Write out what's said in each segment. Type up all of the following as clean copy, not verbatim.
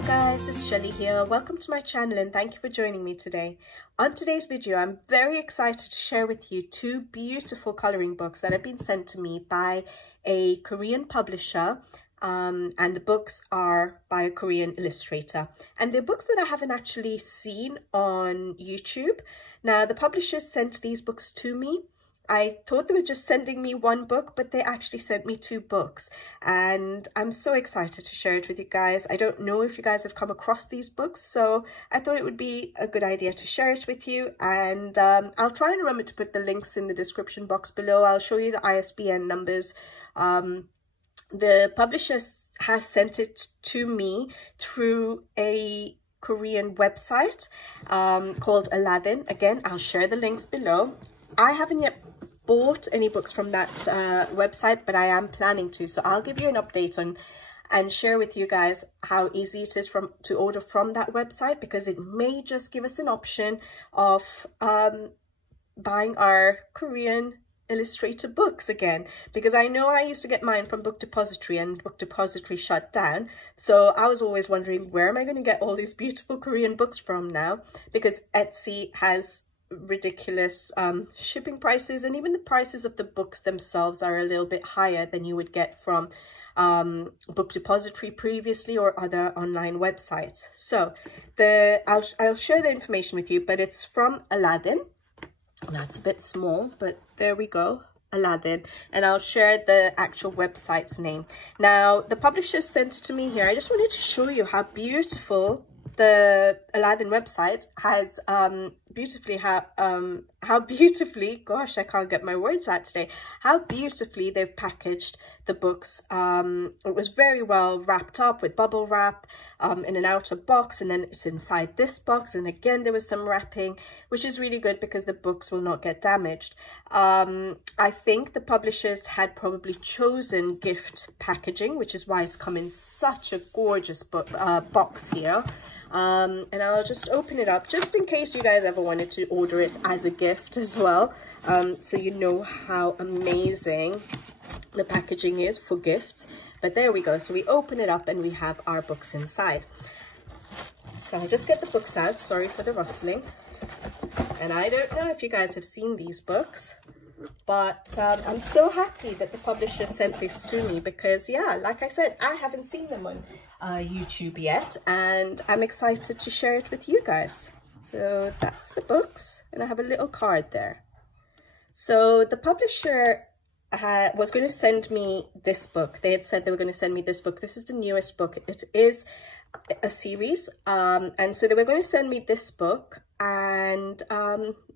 Hi guys, it's Shelly here. Welcome to my channel and thank you for joining me today. On today's video, I'm very excited to share with you two beautiful colouring books that have been sent to me by a Korean publisher, and the books are by a Korean illustrator. And they're books that I haven't actually seen on YouTube. Now, the publishers sent these books to me. I thought they were just sending me one book, but they actually sent me two books. And I'm so excited to share it with you guys. I don't know if you guys have come across these books, so I thought it would be a good idea to share it with you. And I'll try and remember to put the links in the description box below. I'll show you the ISBN numbers. The publisher has sent it to me through a Korean website called Aladdin. Again, I'll share the links below. I haven't yet bought any books from that website, but I am planning to, so I'll give you an update on and share with you guys how easy it is to order from that website, because it may just give us an option of buying our Korean illustrator books again, because I know I used to get mine from Book Depository and Book Depository shut down. So I was always wondering, where am I going to get all these beautiful Korean books from now? Because Etsy has ridiculous shipping prices, and even the prices of the books themselves are a little bit higher than you would get from Book Depository previously or other online websites. So I'll share the information with you, but it's from Aladdin. That's a bit small, but there we go, Aladdin, and I'll share the actual website's name. Now, the publisher sent it to me here. I just wanted to show you how beautiful the Aladdin website has, how beautifully, gosh, I can't get my words out today, how beautifully they've packaged the books. It was very well wrapped up with bubble wrap in an outer box, and then it's inside this box, and again there was some wrapping, which is really good because the books will not get damaged. I think the publishers had probably chosen gift packaging, which is why it's come in such a gorgeous box here. And I'll just open it up just in case you guys ever wanted to order it as a gift as well, so you know how amazing the packaging is for gifts. But there we go, so we open it up and we have our books inside. So I'll just get the books out, sorry for the rustling. And I don't know if you guys have seen these books, but I'm so happy that the publisher sent this to me, because yeah, like I said, I haven't seen them on YouTube yet, and I'm excited to share it with you guys. So that's the books, and I have a little card there. So the publisher was going to send me this book. They had said they were going to send me this book. This is the newest book. It is a series, and so they were going to send me this book, and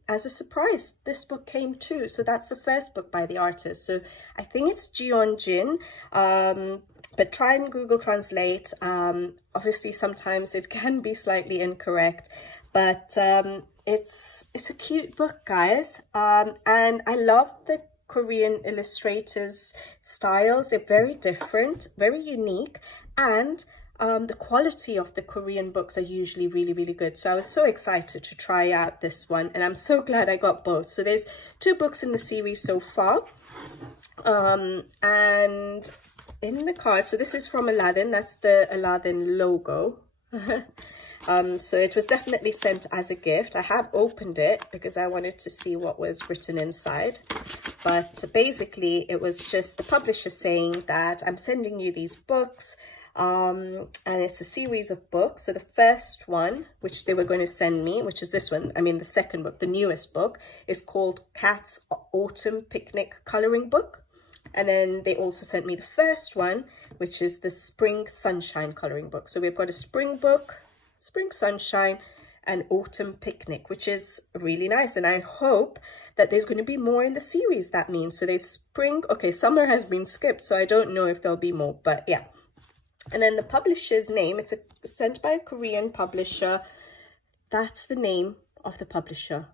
as a surprise, this book came too. So that's the first book by the artist. So I think it's Jeon Jin, but try and Google Translate. Obviously, sometimes it can be slightly incorrect, but it's a cute book, guys. And I love the Korean illustrators' styles. They're very different, very unique, and the quality of the Korean books are usually really good. So I was so excited to try out this one, and I'm so glad I got both. So there's two books in the series so far, and in the card, so this is from Aladdin, that's the Aladdin logo. So it was definitely sent as a gift. I have opened it because I wanted to see what was written inside, but basically it was just the publisher saying that I'm sending you these books, and it's a series of books. So the first one, which they were going to send me, which is this one, I mean the second book, the newest book, is called Cat's Autumn Picnic Colouring Book. And then they also sent me the first one, which is the Spring Sunshine Colouring Book. So we've got a spring book, Spring Sunshine, and Autumn Picnic, which is really nice. And I hope that there's going to be more in the series, that means. So there's spring, okay, summer has been skipped, so I don't know if there'll be more, but yeah. And then the publisher's name, it's sent by a Korean publisher. That's the name of the publisher.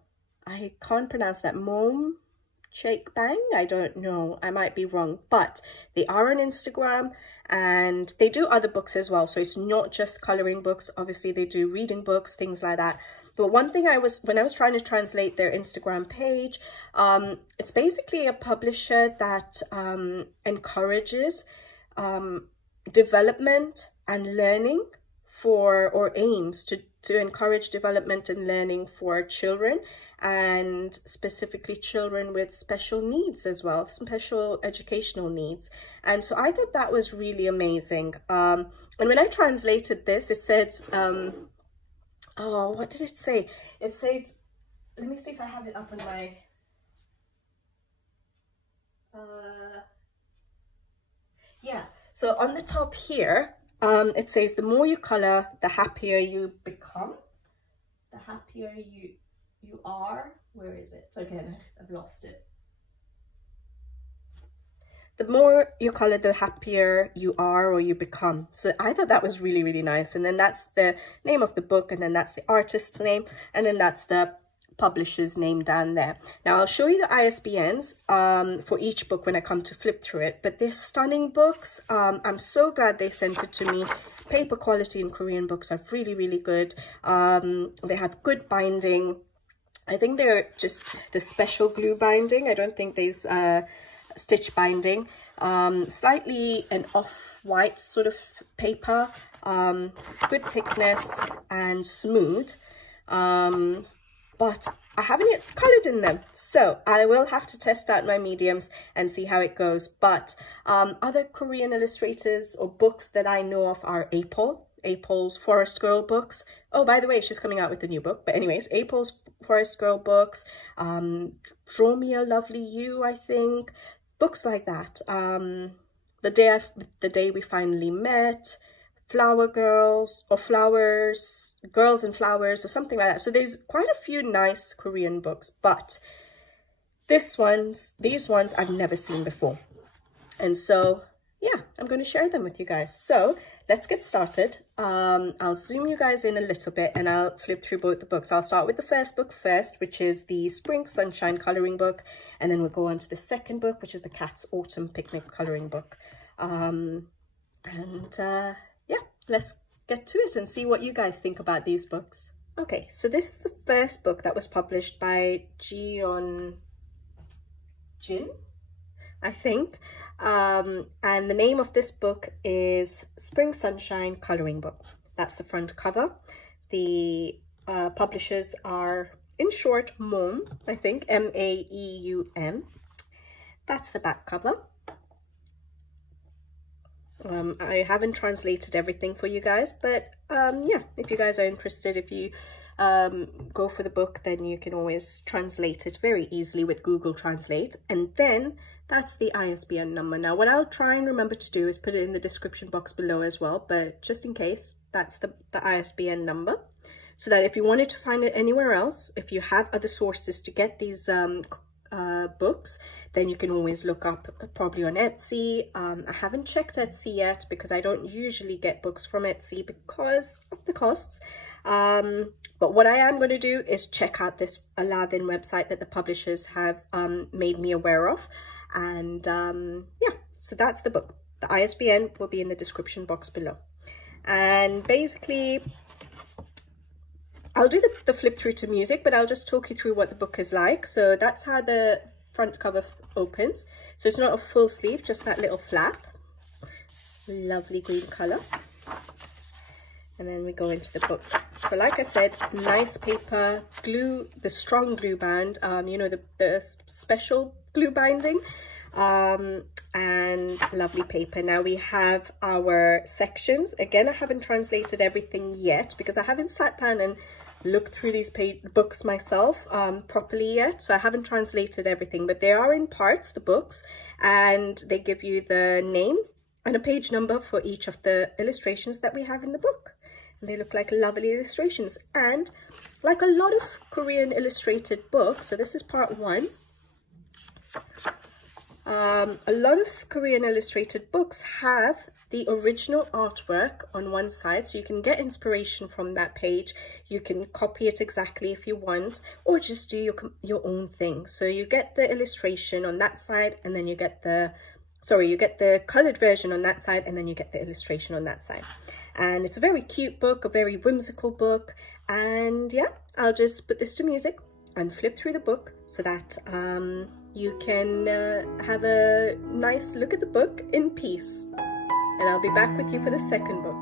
I can't pronounce that. Maeumchaekbang? I don't know. I might be wrong. But they are on Instagram, and they do other books as well. So it's not just colouring books. Obviously, they do reading books, things like that. But one thing when I was trying to translate their Instagram page, it's basically a publisher that encourages development and learning for, or aims to encourage development and learning for children, and specifically children with special needs as well, special educational needs. And so I thought that was really amazing. And when I translated this, it said, oh, what did it say? It said, let me see if I have it up on my, yeah. So on the top here, it says, the more you color, the happier you become. The happier you are. Where is it? Again, I've lost it. The more you color, the happier you are or you become. So I thought that was really, really nice. And then that's the name of the book, and then that's the artist's name, and then that's the publisher's name down there. Now I'll show you the ISBNs for each book when I come to flip through it, but they're stunning books. I'm so glad they sent it to me. Paper quality in Korean books are really, really good. They have good binding. I think they're just the special glue binding. I don't think there's stitch binding. Slightly an off-white sort of paper, good thickness and smooth. But I haven't yet colored in them, so I will have to test out my mediums and see how it goes. But other Korean illustrators or books that I know of are Apol's Forest Girl books. Oh, by the way, she's coming out with a new book. But anyways, Apol's Forest Girl books, Draw Me a Lovely You, I think, books like that. The Day We Finally Met, Flower Girls, or Girls and Flowers, or something like that. So there's quite a few nice Korean books, but these ones I've never seen before. And so, yeah, I'm going to share them with you guys. So let's get started. I'll zoom you guys in a little bit and I'll flip through both the books. I'll start with the first book first, which is the Spring Sunshine coloring book. And then we'll go on to the second book, which is the Cat's Autumn Picnic coloring book. Yeah, let's get to it and see what you guys think about these books. Okay, so this is the first book that was published by Jin, I think. And the name of this book is Spring Sunshine Coloring Book. That's the front cover. The publishers are, in short, Maeum, I think, M-A-E-U-M. That's the back cover. I haven't translated everything for you guys, but yeah, if you guys are interested, if you go for the book, then you can always translate it very easily with Google Translate. And then that's the ISBN number. Now, what I'll try and remember to do is put it in the description box below as well, but just in case, that's the ISBN number. So that if you wanted to find it anywhere else, if you have other sources to get these books, then you can always look up probably on Etsy. I haven't checked Etsy yet because I don't usually get books from Etsy because of the costs. But what I am going to do is check out this Aladdin website that the publishers have made me aware of. And yeah, so that's the book. The ISBN will be in the description box below. And basically, I'll do the flip through to music, but I'll just talk you through what the book is like. So that's how the front cover opens. So it's not a full sleeve, just that little flap. Lovely green color. And then we go into the book. So like I said, nice paper, glue, the strong glue band, you know, the special glue binding, and lovely paper. Now we have our sections. Again, I haven't translated everything yet because I haven't sat down and looked through these books myself properly yet, so I haven't translated everything, but they are in parts, the books, and they give you the name and a page number for each of the illustrations that we have in the book. And they look like lovely illustrations, and like a lot of Korean illustrated books, so this is part one. A lot of Korean illustrated books have the original artwork on one side, so you can get inspiration from that page. You can copy it exactly if you want, or just do your own thing. So you get the illustration on that side, and then you get the colored version on that side, and then you get the illustration on that side. And it's a very cute book, a very whimsical book. And yeah, I'll just put this to music and flip through the book so that you can have a nice look at the book in peace. And I'll be back with you for the second book.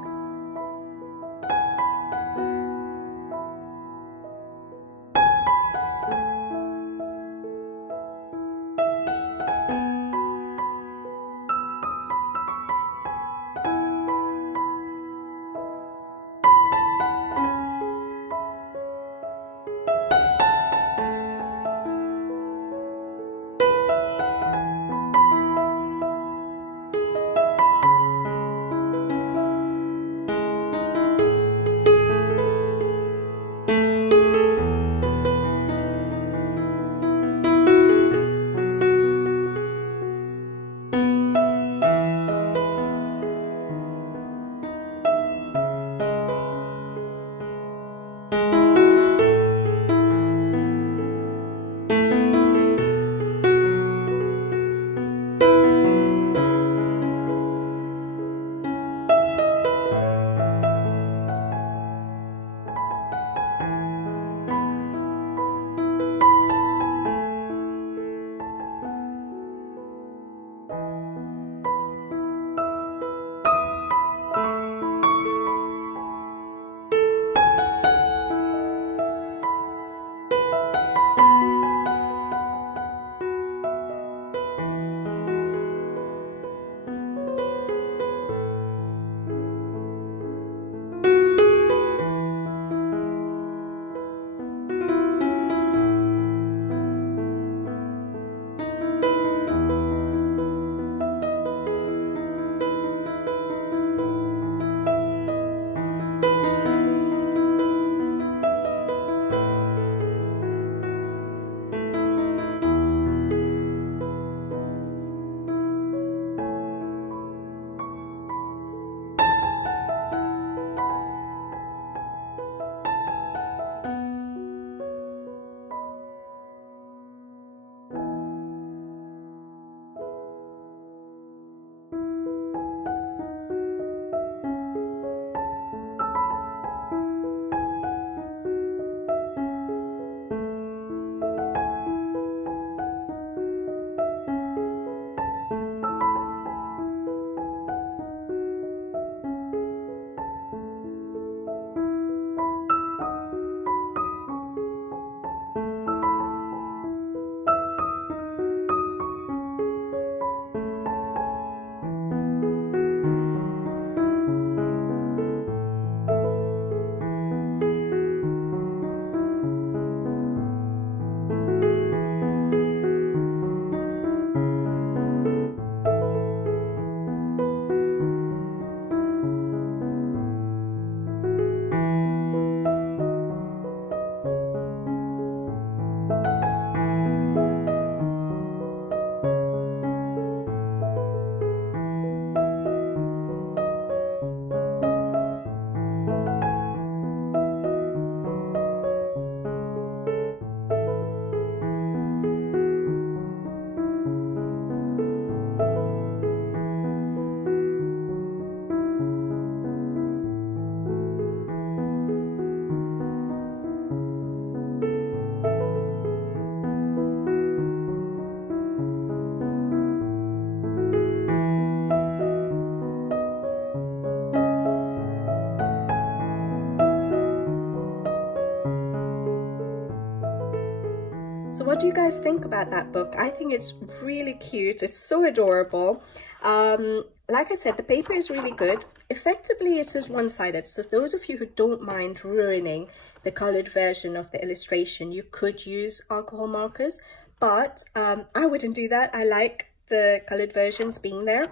what do you guys think about that book? I think it's really cute. It's so adorable. Like I said, the paper is really good. Effectively, it is one-sided. So those of you who don't mind ruining the colored version of the illustration, you could use alcohol markers, but I wouldn't do that. I like the colored versions being there.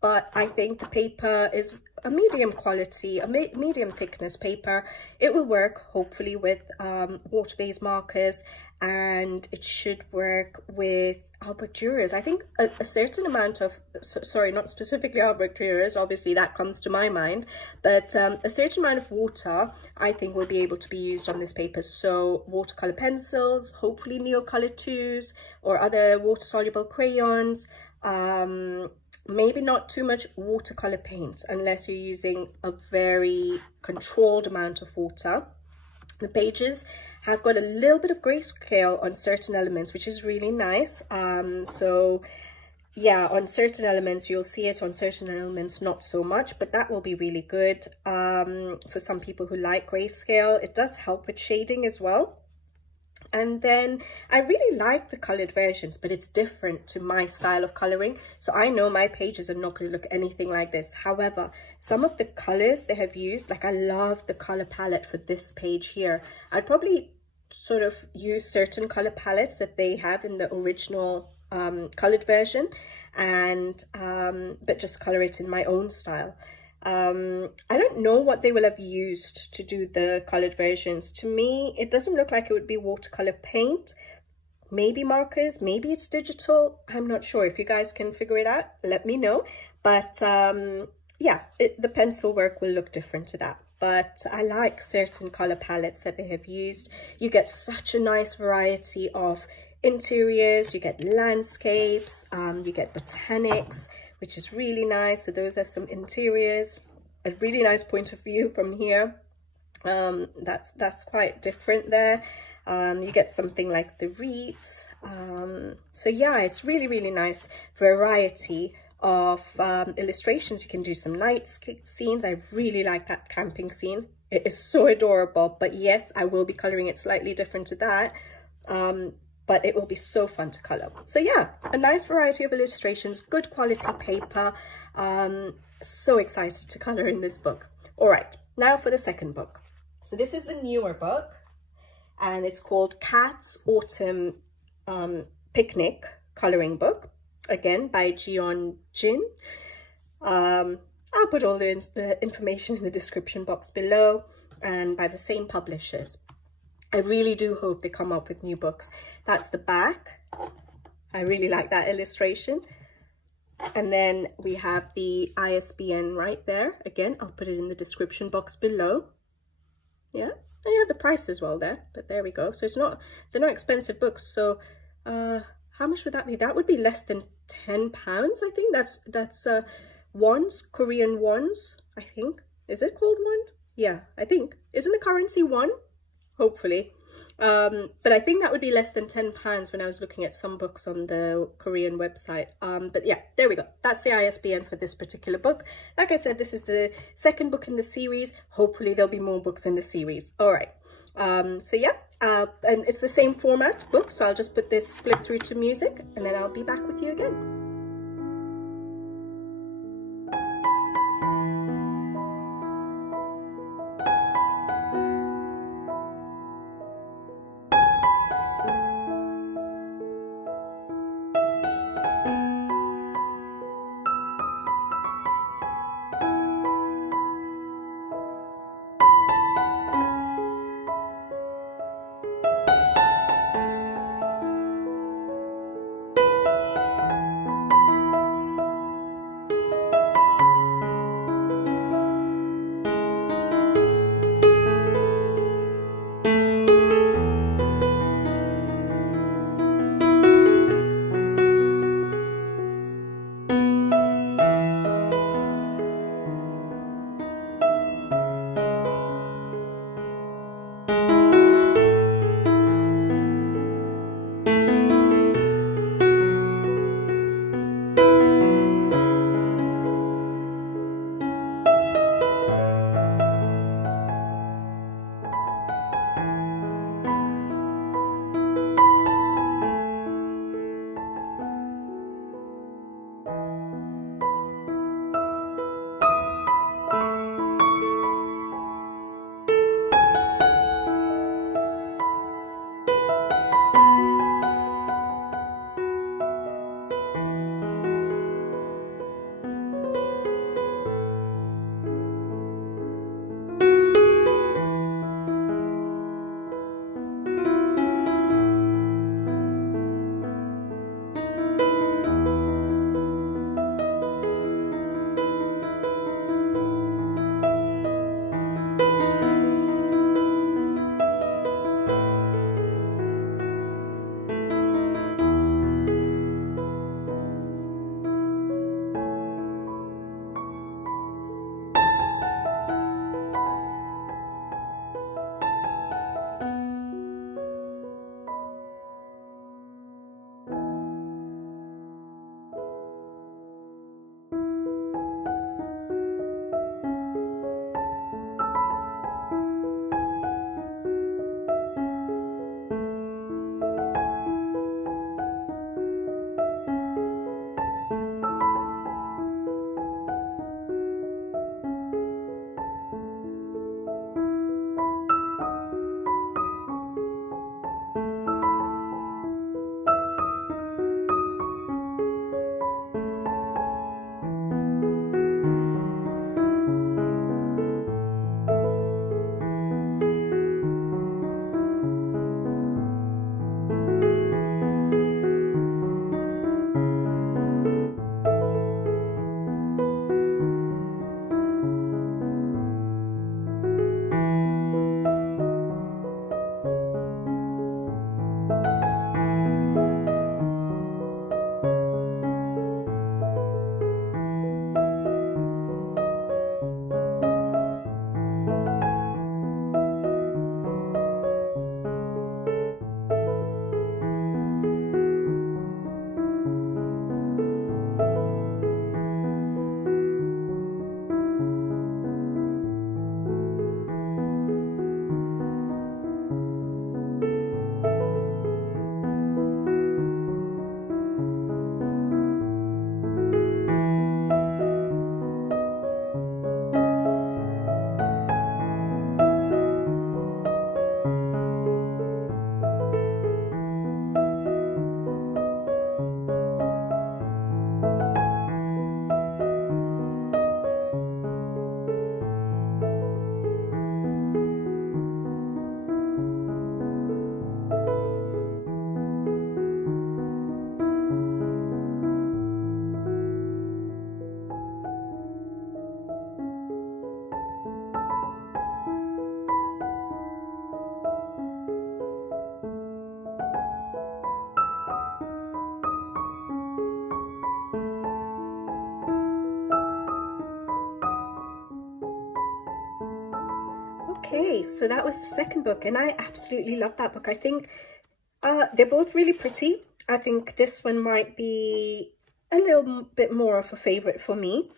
But I think the paper is a medium quality, a medium thickness paper. It will work hopefully with water-based markers, and it should work with Albrecht Dürer's. I think a certain amount of, sorry, not specifically Albrecht Dürer's, obviously that comes to my mind, but a certain amount of water I think will be able to be used on this paper. So watercolor pencils, hopefully Neocolor 2s or other water-soluble crayons, maybe not too much watercolor paint unless you're using a very controlled amount of water. The pages have got a little bit of grayscale on certain elements, which is really nice. So yeah, on certain elements you'll see it, on certain elements not so much, but that will be really good for some people who like grayscale. It does help with shading as well. And then I really like the colored versions, but it's different to my style of coloring. So I know my pages are not going to look anything like this. However, some of the colors they have used, like I love the color palette for this page here. I'd probably sort of use certain color palettes that they have in the original colored version, and but just color it in my own style. I don't know what they will have used to do the colored versions. To me, it doesn't look like it would be watercolor paint, maybe markers, maybe it's digital. I'm not sure. If you guys can figure it out, let me know. But yeah, the pencil work will look different to that. But I like certain color palettes that they have used. You get such a nice variety of interiors, you get landscapes, you get botanics, which is really nice. So those are some interiors, a really nice point of view from here. That's quite different there. You get something like the wreaths. So yeah, it's really, really nice variety of illustrations. You can do some night scenes. I really like that camping scene. It is so adorable, but yes, I will be coloring it slightly different to that. But it will be so fun to color. So yeah, a nice variety of illustrations, good quality paper. So excited to color in this book. All right, now for the second book. So this is the newer book, and it's called Cat's Autumn Picnic Coloring Book, again by Jeon Jin. I'll put all the information in the description box below, and by the same publishers. I really do hope they come up with new books. That's the back. I really like that illustration. And then we have the ISBN right there. Again, I'll put it in the description box below. Yeah, and you have the price as well there, but there we go. So they're not expensive books. So how much would that be? That would be less than £10. I think that's wons, Korean wons, I think. Is it called won? Yeah, I think. Isn't the currency won? Hopefully. But I think that would be less than £10 when I was looking at some books on the Korean website. But yeah, there we go. That's the ISBN for this particular book. Like I said, this is the second book in the series. Hopefully there'll be more books in the series. All right. So yeah, and it's the same format book. So I'll just put this flip through to music, and then I'll be back with you again. Okay, so that was the second book, and I absolutely love that book. I think they're both really pretty. I think this one might be a little bit more of a favorite for me.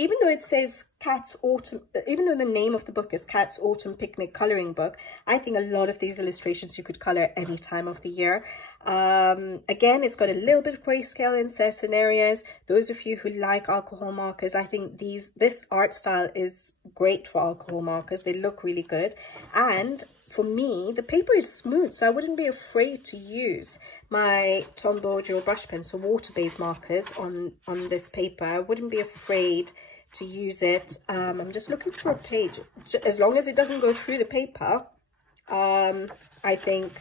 Even though it says Cat's Autumn, even though the name of the book is Cat's Autumn Picnic Colouring Book, I think a lot of these illustrations you could colour any time of the year. Again, it's got a little bit of grayscale in certain areas. Those of you who like alcohol markers, I think this art style is great for alcohol markers. They look really good. And for me, the paper is smooth, so I wouldn't be afraid to use my Tombow Dual Brush Pen, so water-based markers on this paper. I wouldn't be afraid to use it. I'm just looking for a page. As long as it doesn't go through the paper, I think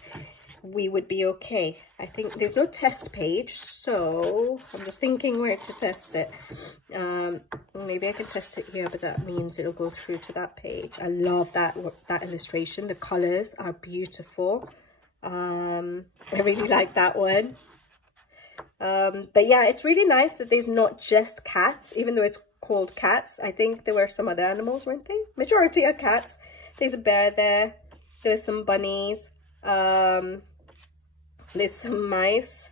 we would be okay. I think there's no test page, so I'm just thinking where to test it. Maybe I can test it here, but that means it'll go through to that page. I love that illustration. The colors are beautiful. I really like that one. But yeah, it's really nice that there's not just cats, even though it's called cats. I think there were some other animals, weren't they? Majority are cats. There's a bear there. There's some bunnies. There's some mice.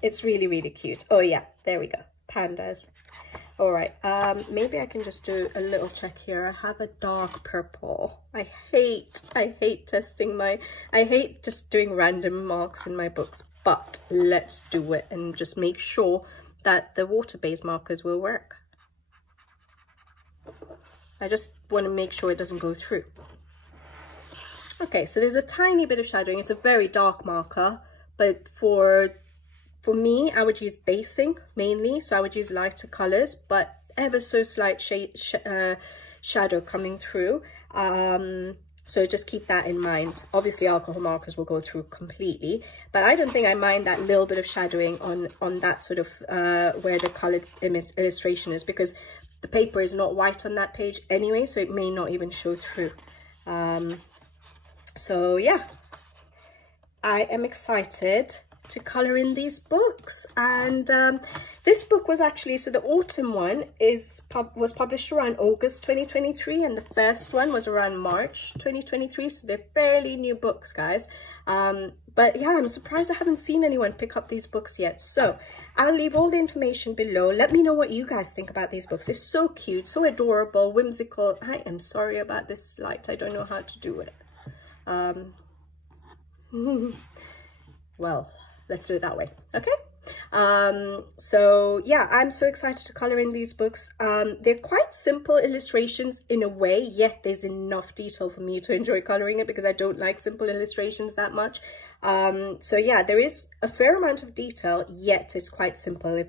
It's really, really cute. Oh yeah, there we go. Pandas. All right, maybe I can just do a little check here. I have a dark purple. I hate testing I hate just doing random marks in my books, but let's do it and just make sure that the water-based markers will work. I just want to make sure it doesn't go through. Okay, so there's a tiny bit of shadowing. It's a very dark marker, but for me, I would use basing mainly. So I would use lighter colors, but ever so slight shadow coming through. So just keep that in mind. Obviously, alcohol markers will go through completely, but I don't think I mind that little bit of shadowing on that sort of where the colored image illustration is, because the paper is not white on that page anyway, so it may not even show through. So yeah, I am excited to color in these books. And this book was actually, so the autumn one was published around August 2023, and the first one was around March 2023, so they're fairly new books, guys. But yeah, I'm surprised I haven't seen anyone pick up these books yet. So I'll leave all the information below. Let me know what you guys think about these books. They're so cute, so adorable, whimsical. I am sorry about this light. I don't know how to do it. Well, let's do it that way. Okay. So yeah, I'm so excited to color in these books. They're quite simple illustrations in a way, yet there's enough detail for me to enjoy coloring it, because I don't like simple illustrations that much. So yeah, there is a fair amount of detail, yet it's quite simple,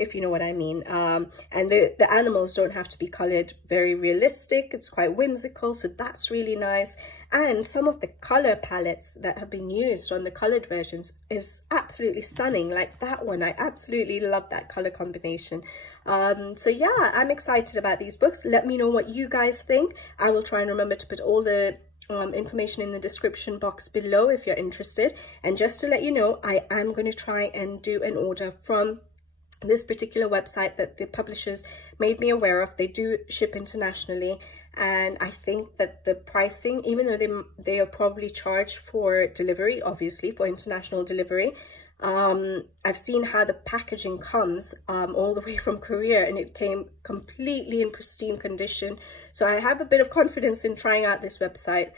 if you know what I mean. And the animals don't have to be colored very realistic. It's quite whimsical, so that's really nice. And some of the color palettes that have been used on the colored versions is absolutely stunning. Like that one, I absolutely love that color combination. So yeah, I'm excited about these books. Let me know what you guys think. I will try and remember to put all the information in the description box below if you're interested. And just to let you know, I am going to try and do an order from this particular website that the publishers made me aware of. They do ship internationally, and I think that the pricing, even though they'll probably charge for delivery, obviously for international delivery, I've seen how the packaging comes all the way from Korea, and it came completely in pristine condition. So I have a bit of confidence in trying out this website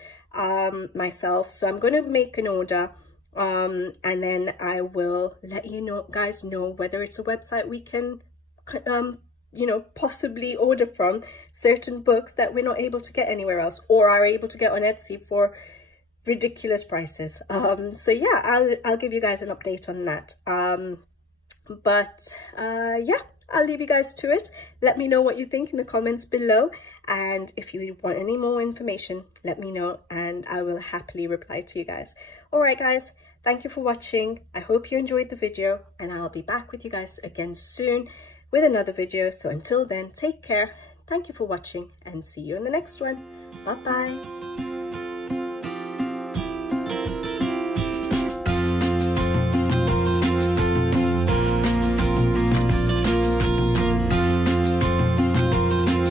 myself. So I'm going to make an order, and then I will let you guys know whether it's a website we can you know, possibly order from certain books that we're not able to get anywhere else, or are able to get on Etsy for ridiculous prices. So yeah, I'll give you guys an update on that. Yeah, I'll leave you guys to it. Let me know what you think in the comments below, and if you want any more information, let me know and I will happily reply to you guys. All right guys, thank you for watching. I hope you enjoyed the video, and I'll be back with you guys again soon with another video. So until then, take care. Thank you for watching, and see you in the next one. Bye bye.